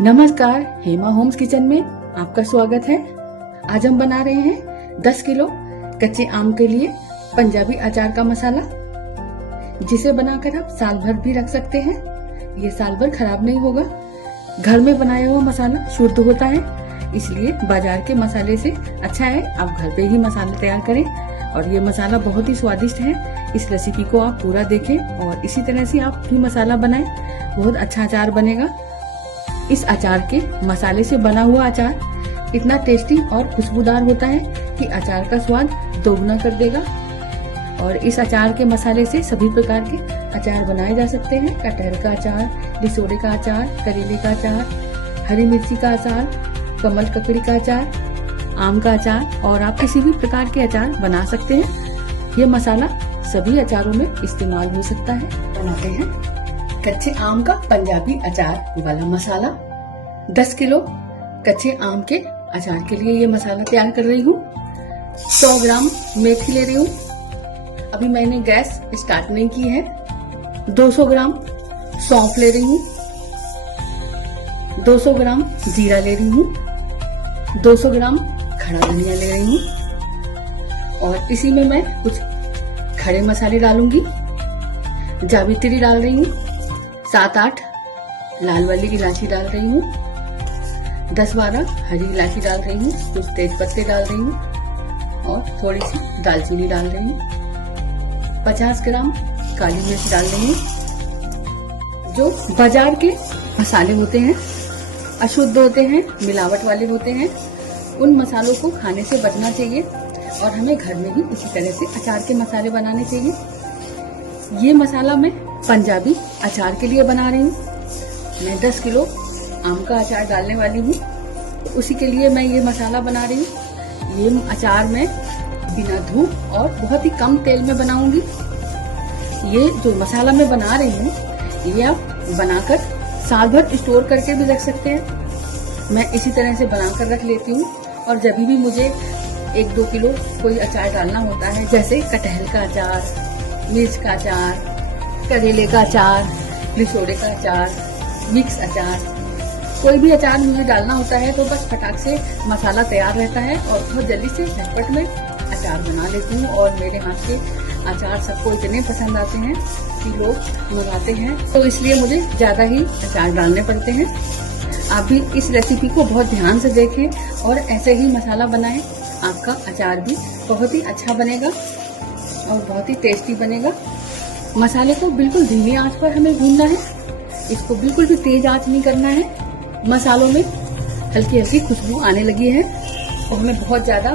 नमस्कार, Hema Holmes kitchen में आपका स्वागत है। आज हम बना रहे हैं 10 किलो कच्चे आम के लिए पंजाबी अचार का मसाला, जिसे बनाकर आप साल भर भी रख सकते हैं। ये साल भर खराब नहीं होगा। घर में बनाया हुआ मसाला शुद्ध होता है, इसलिए बाजार के मसाले से अच्छा है आप घर पे ही मसाला तैयार करें। और ये मसाला बहुत ही स्वादिष्ट है। इस रेसिपी को आप पूरा देखें और इसी तरह से आप भी मसाला बनाएं, बहुत अच्छा अचार बनेगा। इस अचार के मसाले से बना हुआ अचार इतना टेस्टी और खुशबूदार होता है कि अचार का स्वाद दोगुना कर देगा। और इस अचार के मसाले से सभी प्रकार के अचार बनाए जा सकते हैं। कटहल का अचार, लिसोड़े का अचार, करेले का अचार, हरी मिर्ची का अचार, कमल ककड़ी का अचार, आम का अचार और आप किसी भी प्रकार के अचार बना सकते हैं। ये मसाला सभी अचारों में इस्तेमाल हो सकता है। बनाते हैं कच्चे आम का पंजाबी अचार वाला मसाला। 10 किलो कच्चे आम के अचार के लिए ये मसाला तैयार कर रही हूँ। 100 ग्राम मेथी ले रही हूँ। अभी मैंने गैस स्टार्ट नहीं की है। 200 ग्राम सौंफ ले रही हूँ। 200 ग्राम जीरा ले रही हूँ। 200 ग्राम खड़ा धनिया ले रही हूँ। और इसी में मैं कुछ खड़े मसाले डालूंगी। जावित्री डाल रही हूँ। 7-8 लाल वाली इलायची डाल रही हूँ। 10-12 हरी इलायची डाल रही हूँ। कुछ तेज पत्ते डाल रही हूँ और थोड़ी सी दालचीनी डाल रही हूँ। 50 ग्राम काली मिर्च डाल रही हूँ। जो बाजार के मसाले होते हैं अशुद्ध होते हैं, मिलावट वाले होते हैं, उन मसालों को खाने से बचना चाहिए और हमें घर में ही इसी तरह से अचार के मसाले बनाने चाहिए। ये मसाला मैं पंजाबी अचार के लिए बना रही हूँ। मैं 10 किलो आम का अचार डालने वाली हूँ, तो उसी के लिए मैं ये मसाला बना रही हूँ। ये अचार मैं बिना धूप और बहुत ही कम तेल में बनाऊंगी। ये जो मसाला मैं बना रही हूँ ये आप बनाकर साल भर स्टोर करके भी रख सकते हैं। मैं इसी तरह से बनाकर रख लेती हूँ और जब भी मुझे 1-2 किलो कोई अचार डालना होता है, जैसे कटहल का अचार, मिर्च का अचार, करेले का अचार, लिसोड़े का अचार, मिक्स अचार, कोई भी अचार मुझे डालना होता है तो बस फटाक से मसाला तैयार रहता है और बहुत जल्दी से झटपट में अचार बना लेती हूँ। और मेरे हाथ के अचार सबको इतने पसंद आते हैं कि लोग मंगाते हैं, तो इसलिए मुझे ज्यादा ही अचार डालने पड़ते हैं। आप भी इस रेसिपी को बहुत ध्यान से देखें और ऐसे ही मसाला बनाएं। आपका अचार भी बहुत ही अच्छा बनेगा और बहुत ही टेस्टी बनेगा। मसाले को बिल्कुल धीमी आंच पर हमें भूनना है। इसको बिल्कुल भी तेज आंच नहीं करना है। मसालों में हल्की हल्की खुशबू आने लगी है और हमें बहुत ज्यादा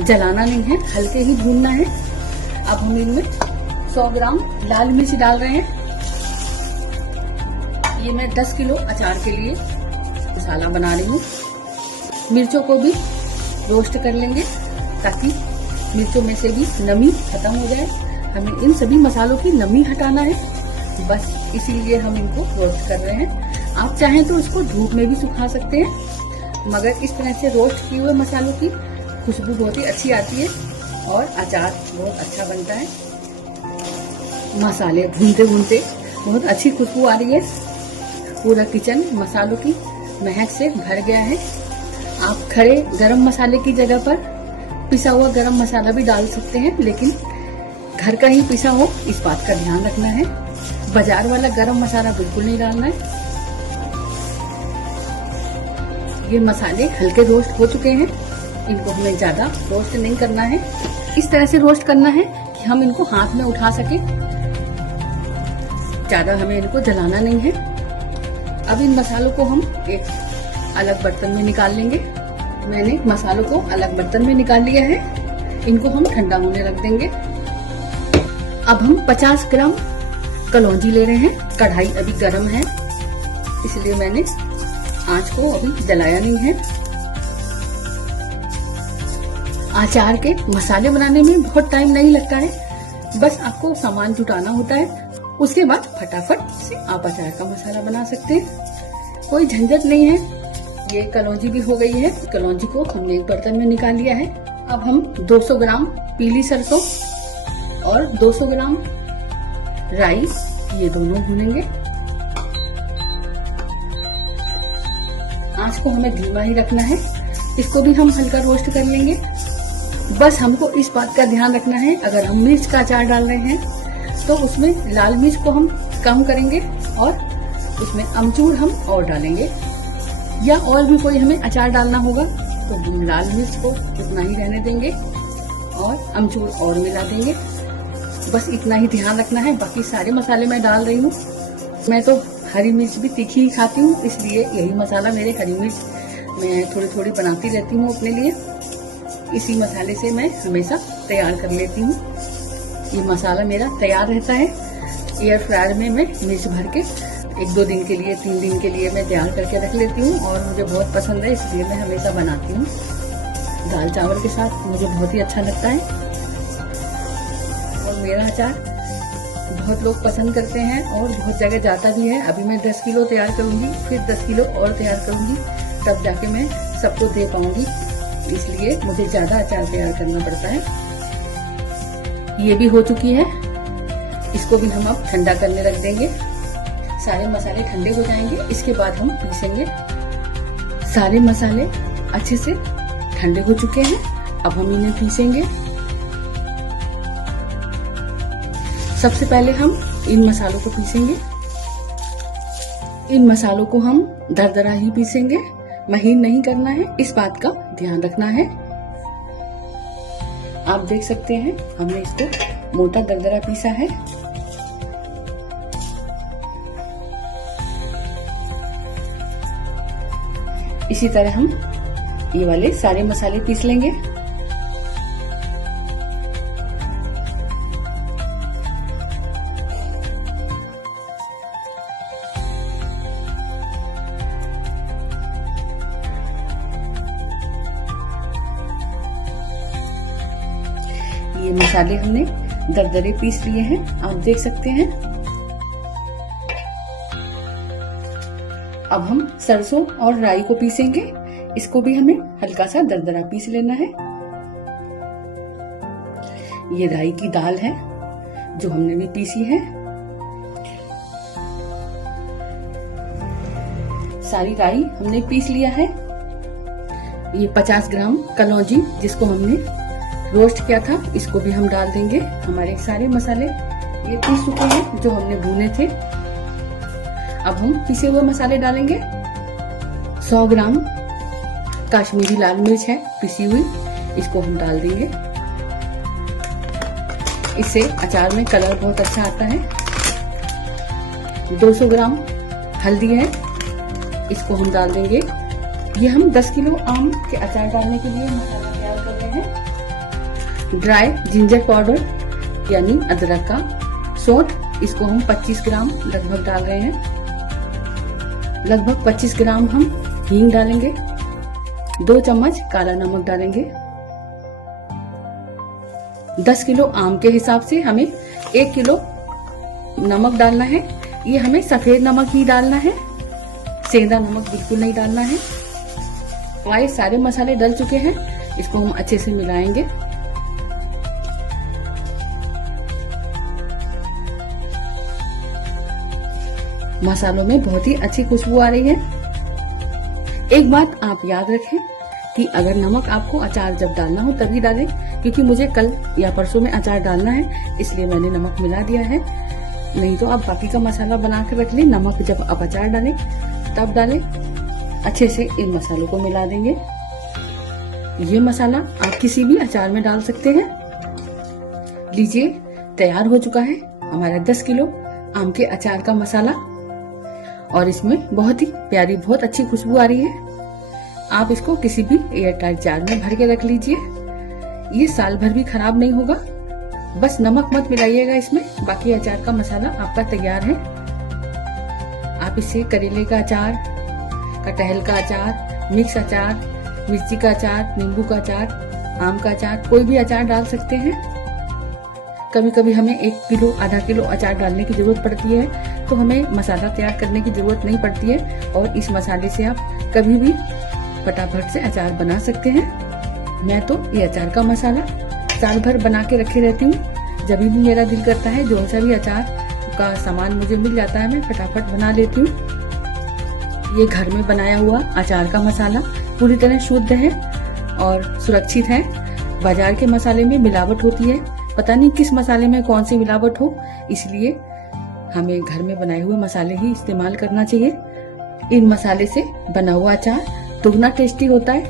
जलाना नहीं है, हल्के ही भूनना है। अब हम इनमें 100 ग्राम लाल मिर्च डाल रहे हैं। ये मैं 10 किलो अचार के लिए मसाला बना रही हूँ। मिर्चों को भी रोस्ट कर लेंगे ताकि मिर्चों में से भी नमी खत्म हो जाए। हमें इन सभी मसालों की नमी हटाना है, बस इसीलिए हम इनको रोस्ट कर रहे हैं। आप चाहें तो इसको धूप में भी सुखा सकते हैं, मगर इस तरह से रोस्ट किए हुए मसालों की खुशबू बहुत ही अच्छी आती है और अचार बहुत अच्छा बनता है। मसाले भूनते भूनते बहुत अच्छी खुशबू आ रही है। पूरा किचन मसालों की महक से भर गया है। आप खड़े गरम मसाले की जगह पर पिसा हुआ गरम मसाला भी डाल सकते हैं, लेकिन घर का ही पिसा हो, इस बात का ध्यान रखना है। बाजार वाला गरम मसाला बिल्कुल नहीं डालना है। ये मसाले हल्के रोस्ट हो चुके हैं। इनको हमें ज्यादा रोस्ट नहीं करना है। इस तरह से रोस्ट करना है कि हम इनको हाथ में उठा सके। ज्यादा हमें इनको जलाना नहीं है। अब इन मसालों को हम एक अलग बर्तन में निकाल लेंगे। मैंने मसालों को अलग बर्तन में निकाल लिया है। इनको हम ठंडा होने रख देंगे। अब हम 50 ग्राम कलौंजी ले रहे हैं। कढ़ाई अभी गर्म है, इसलिए मैंने आंच को अभी जलाया नहीं है। अचार के मसाले बनाने में बहुत टाइम नहीं लगता है, बस आपको सामान जुटाना होता है। उसके बाद फटाफट से आप अचार का मसाला बना सकते हैं। कोई झंझट नहीं है। ये कलौंजी भी हो गई है। कलौंजी को हमने एक बर्तन में निकाल लिया है। अब हम 200 ग्राम पीली सरसों और 200 ग्राम राई, ये दोनों भूनेंगे। आंच को हमें धीमा ही रखना है। इसको भी हम हल्का रोस्ट कर लेंगे। बस हमको इस बात का ध्यान रखना है, अगर हम मिर्च का अचार डाल रहे हैं तो उसमें लाल मिर्च को हम कम करेंगे और उसमें अमचूर हम और डालेंगे, या और भी कोई हमें अचार डालना होगा तो हम लाल मिर्च को उतना ही रहने देंगे और अमचूर और मिला देंगे। बस इतना ही ध्यान रखना है। बाकी सारे मसाले मैं डाल रही हूँ। मैं तो हरी मिर्च भी तीखी ही खाती हूँ, इसलिए यही मसाला मेरे हरी मिर्च मैं थोड़ी थोड़ी बनाती रहती हूँ अपने लिए। इसी मसाले से मैं हमेशा तैयार कर लेती हूँ। ये मसाला मेरा तैयार रहता है। एयर फ्रायर में मैं मिर्च भर के 1-2 दिन के लिए 3 दिन के लिए मैं तैयार करके रख लेती हूँ और मुझे बहुत पसंद है, इसलिए मैं हमेशा बनाती हूँ। दाल चावल के साथ मुझे बहुत ही अच्छा लगता है और मेरा अचार बहुत लोग पसंद करते हैं और बहुत जगह जाता भी है। अभी मैं 10 किलो तैयार करूंगी, फिर 10 किलो और तैयार करूंगी, तब जाके मैं सबको दे पाऊंगी, इसलिए मुझे ज्यादा अचार तैयार करना पड़ता है। ये भी हो चुकी है, इसको भी हम अब ठंडा करने रख देंगे। सारे मसाले ठंडे हो जाएंगे, इसके बाद हम पीसेंगे। सारे मसाले अच्छे से ठंडे हो चुके हैं, अब हम इन्हें पीसेंगे। सबसे पहले हम इन मसालों को पीसेंगे। इन मसालों को हम दरदरा ही पीसेंगे, महीन नहीं करना है, इस बात का ध्यान रखना है। आप देख सकते हैं हमने इसको मोटा दरदरा पीसा है। इसी तरह हम ये वाले सारे मसाले पीस लेंगे। ये मसाले हमने दरदरे पीस लिए हैं, आप देख सकते हैं। अब हम सरसों और राई को पीसेंगे। इसको भी हमें हल्का सा दरदरा पीस लेना है। ये राई की दाल है जो हमने भी पीसी है। सारी राई हमने पीस लिया है। ये 50 ग्राम कलौंजी जिसको हमने रोस्ट किया था, इसको भी हम डाल देंगे। हमारे सारे मसाले ये पीस चुके हैं जो हमने भुने थे। अब हम पिसे हुए मसाले डालेंगे। 100 ग्राम काश्मीरी लाल मिर्च है पिसी हुई, इसको हम डाल देंगे। इससे अचार में कलर बहुत अच्छा आता है। 200 ग्राम हल्दी है, इसको हम डाल देंगे। ये हम 10 किलो आम के अचार डालने के लिए मसाला तैयार कर रहे हैं। ड्राई जिंजर पाउडर यानी अदरक का सौंठ, इसको हम 25 ग्राम लगभग डाल रहे हैं। लगभग 25 ग्राम हम हींग डालेंगे। 2 चम्मच काला नमक डालेंगे। 10 किलो आम के हिसाब से हमें 1 किलो नमक डालना है। ये हमें सफेद नमक ही डालना है, सेंधा नमक बिल्कुल नहीं डालना है। हमारे सारे मसाले डल चुके हैं, इसको हम अच्छे से मिलाएंगे। मसालों में बहुत ही अच्छी खुशबू आ रही है। एक बात आप याद रखें कि अगर नमक आपको अचार जब डालना हो तभी डालें, क्योंकि मुझे कल या परसों में अचार डालना है, इसलिए मैंने नमक मिला दिया है। नहीं तो आप बाकी का मसाला बना कर रख लें, नमक जब आप अचार डालें तब डालें। अच्छे से इन मसालों को मिला देंगे। ये मसाला आप किसी भी अचार में डाल सकते हैं। लीजिए, तैयार हो चुका है हमारा 10 किलो आम के अचार का मसाला और इसमें बहुत ही प्यारी, बहुत अच्छी खुशबू आ रही है। आप इसको किसी भी एयर टाइट जार में भर के रख लीजिए। ये साल भर भी खराब नहीं होगा। बस नमक मत मिलाइएगा इसमें, बाकी अचार का मसाला आपका तैयार है। आप इससे करेले का अचार, कटहल का अचार, मिक्स अचार, मिर्ची का अचार, नींबू का अचार, आम का अचार, कोई भी अचार डाल सकते हैं। कभी कभी हमें 1 किलो आधा किलो अचार डालने की जरूरत पड़ती है, तो हमें मसाला तैयार करने की जरूरत नहीं पड़ती है और इस मसाले से आप कभी भी फटाफट से अचार बना सकते हैं। मैं तो ये अचार का मसाला साल भर बना के रखे रहती हूँ। जब भी मेरा दिल करता है, जो सा भी अचार का सामान मुझे मिल जाता है, मैं फटाफट बना लेती हूँ। ये घर में बनाया हुआ अचार का मसाला पूरी तरह शुद्ध है और सुरक्षित है। बाजार के मसाले में मिलावट होती है, पता नहीं किस मसाले में कौन सी मिलावट हो, इसलिए हमें घर में बनाए हुए मसाले ही इस्तेमाल करना चाहिए। इन मसाले से बना हुआ अचार दुगना टेस्टी होता है।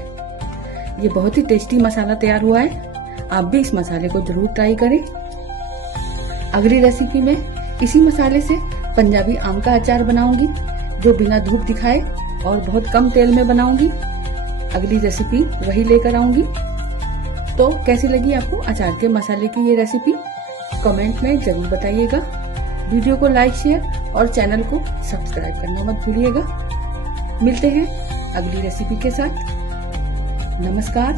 ये बहुत ही टेस्टी मसाला तैयार हुआ है, आप भी इस मसाले को जरूर ट्राई करें। अगली रेसिपी में इसी मसाले से पंजाबी आम का अचार बनाऊंगी, जो बिना धूप दिखाए और बहुत कम तेल में बनाऊंगी। अगली रेसिपी वही लेकर आऊंगी। तो कैसी लगी आपको अचार के मसाले की ये रेसिपी, कमेंट में जरूर बताइएगा। वीडियो को लाइक, शेयर और चैनल को सब्सक्राइब करना मत भूलिएगा। मिलते हैं अगली रेसिपी के साथ। नमस्कार।